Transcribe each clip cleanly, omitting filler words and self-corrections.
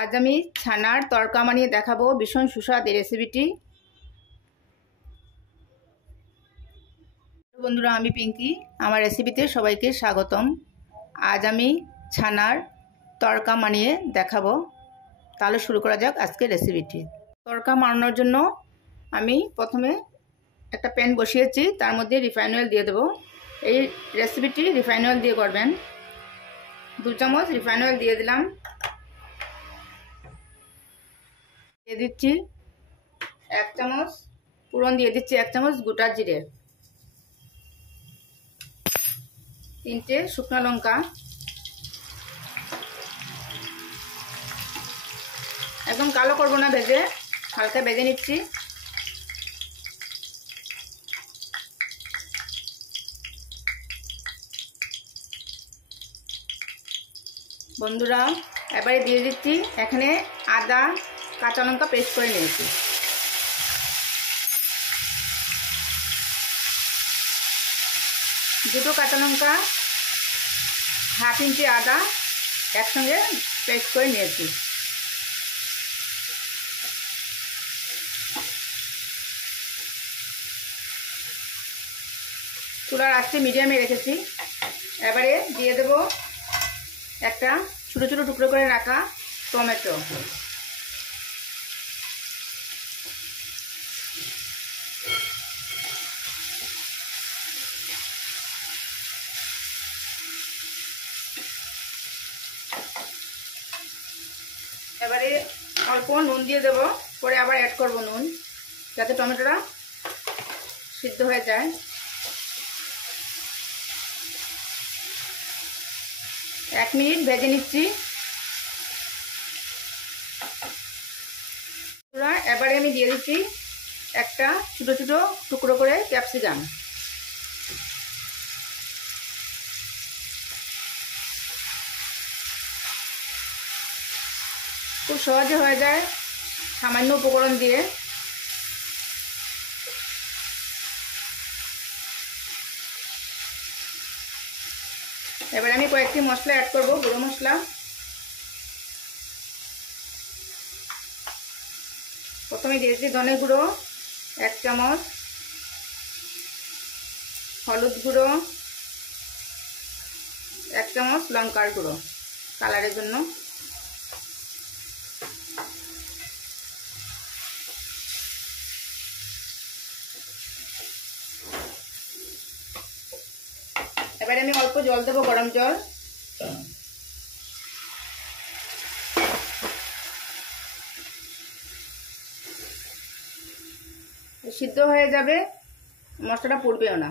আজ আমি ছানার তড়কা বানিয়ে দেখাবো। ভীষণ সুস্বাদু এই রেসিপিটি। বন্ধুরা, আমি পিঙ্কি, আমার রেসিপিতে সবাইকে স্বাগতম। আজ আমি ছানার তড়কা বানিয়ে দেখাবো। তাহলে শুরু করা যাক আজকের রেসিপিটি। তড়কা বানানোর জন্য আমি প্রথমে একটা প্যান বসিয়েছি, তার মধ্যে রিফাইন অয়েল দিয়ে দেবো। এই রেসিপিটি রিফাইন অয়েল দিয়ে করবেন। 2 চামচ রিফাইন অয়েল দিয়ে দিলাম। দিয়ে দিচ্ছি 1 চামচ ফোড়ন, দিয়ে দিচ্ছি 1 চামচ গোটা জিরে, 3টে শুকনো লঙ্কা। একদম কালো করবো না, ভেজে হালকা ভেজে নিচ্ছি। বন্ধুরা, এবারে দিয়ে দিচ্ছি এখানে আদা কাঁচা লঙ্কা পেস্ট করে নিয়েছি। দুটো কাঁচা লঙ্কা, হাফ ইঞ্চি আদা একসঙ্গে পেস্ট করে নিয়েছি। চুলার আঁচটি মিডিয়ামে রেখেছি। এবারে দিয়ে দেব একটা ছোটো ছোটো টুকরো করে রাখা টমেটো। এবারে অল্প নুন দিয়ে দেবো, পরে আবার অ্যাড করব নুন, যাতে টমেটোটা সিদ্ধ হয়ে যায়। এক মিনিট ভেজে নিচ্ছি। এবারে আমি দিয়ে দিচ্ছি একটা ছোটো ছোটো টুকরো করে ক্যাপসিকাম। খুব সহজে হয়ে যায় সামান্য উপকরণ দিয়ে। এবার আমি কয়েকটি মশলা অ্যাড করব। গুঁড়ো মশলা প্রথমে দিয়েছি ধনে গুঁড়ো 1 চামচ, হলুদ গুঁড়ো 1 চামচ, লঙ্কার গুঁড়ো কালারের জন্য। এবারে আমি অল্প জল দেবো, গরম জল। সিদ্ধ হয়ে যাবে, মশলাটা পুড়বেও না।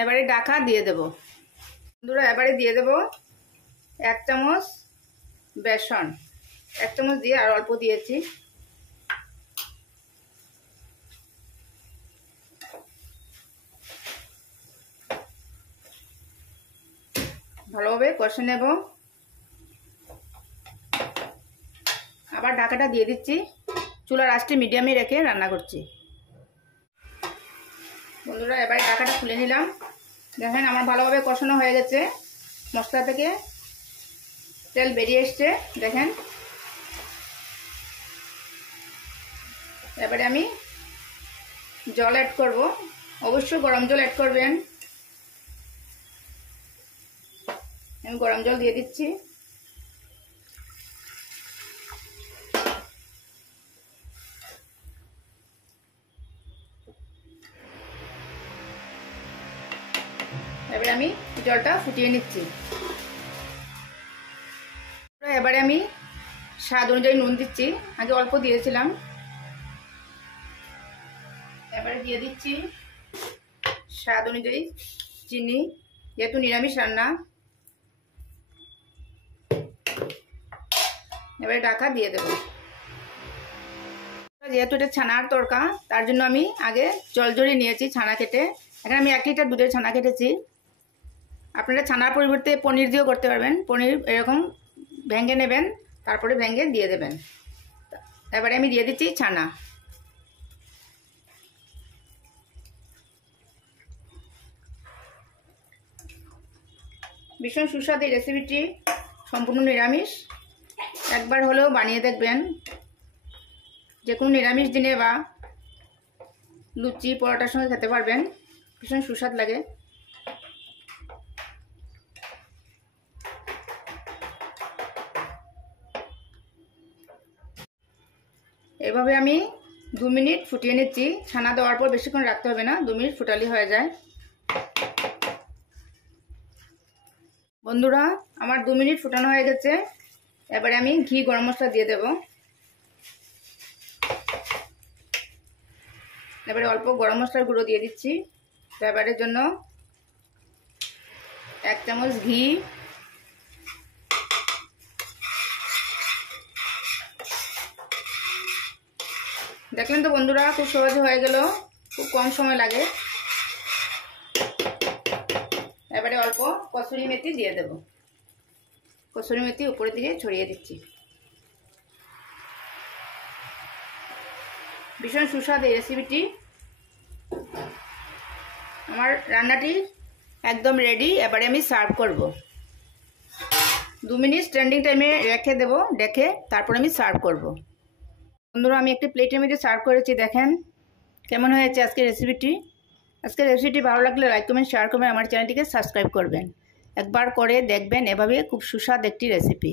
এবারে ঢাকা দিয়ে দেব। বন্ধুরা, এবারে দিয়ে দেব 1 চামচ বেসন। 1 চামচ দিয়ে আর অল্প দিয়েছি। ভালোভাবে কষে নেব। আবার ঢাকাটা দিয়ে দিচ্ছি। চুলার আঁচটি মিডিয়ামে রেখে রান্না করছি। বন্ধুরা, এবারে ঢাকাটা খুলে নিলাম। দেখেন আমার ভালোভাবে কষানো হয়ে গেছে। মশলা থেকে তেল বেরিয়ে এসছে, দেখেন। এবারে আমি জল অ্যাড করব। অবশ্যই গরম জল অ্যাড করবেন। আমি গরম জল দিয়ে দিচ্ছি। এবারে আমি জলটা ফুটিয়ে নিচ্ছি। এবারে আমি স্বাদ অনুযায়ী নুন দিচ্ছি, আগে অল্প দিয়েছিলাম। এবারে দিয়ে দিচ্ছি স্বাদ অনুযায়ী চিনি, যেহেতু নিরামিষ রান্না। এবারে ঢাকা দিয়ে দেব। যেহেতু এটা ছানার তড়কা, তার জন্য আমি আগে জল ঝরিয়ে নিয়েছি ছানা কেটে। এখানে আমি 1 লিটার দুধের ছানা কেটেছি। আপনারা ছানার পরিবর্তে পনির দিয়েও করতে পারবেন। পনির এরকম ভেঙে নেবেন, তারপরে ভেঙে দিয়ে দেবেন। এবারে আমি দিয়ে দিচ্ছি ছানা। ভীষণ সুস্বাদু এই রেসিপিটি সম্পূর্ণ নিরামিষ। একবার হলেও বানিয়ে দেখবেন। যে কোনো নিরামিষ দিনে বা লুচি পরোটার সঙ্গে খেতে পারবেন, ভীষণ সুস্বাদ লাগে। এভাবে আমি 2 মিনিট ফুটিয়ে নিচ্ছি। ছানা দেওয়ার পর বেশিক্ষণ রাখতে হবে না, 2 মিনিট ফুটালি হয়ে যায়। বন্ধুরা, আমার 2 মিনিট ফুটানো হয়ে গেছে। এবারে আমি ঘি গরম মশলা দিয়ে দেব। এবারে অল্প গরম মশলার গুঁড়ো দিয়ে দিচ্ছি ফ্লেভারের জন্য। 1 চামচ ঘি, দেখলেন তো বন্ধুরা, খুব সহজে হয়ে গেল, খুব কম সময় লাগে। এবারে অল্প কসুরি মেথি দিয়ে দেব। কসুরি মেথি উপরের দিকে ছড়িয়ে দিচ্ছি। ভীষণ সুস্বাদু এই রেসিপিটি। আমার রান্নাটি একদম রেডি। এবারে আমি সার্ভ করব। 2 মিনিট স্ট্যান্ডিং টাইমে রেখে দেব, রেখে তারপর আমি সার্ভ করব। বন্ধুরা, আমি একটি প্লেটের মধ্যে সার্ভ করেছি। দেখেন কেমন হয়েছে আজকের রেসিপিটি। আজকের রেসিপিটি ভালো লাগলে লাইক কমেন্ট শেয়ার করবেন, আমার চ্যানেলটিকে সাবস্ক্রাইব করবেন। একবার করে দেখবেন, এভাবে খুব সুস্বাদু একটি রেসিপি।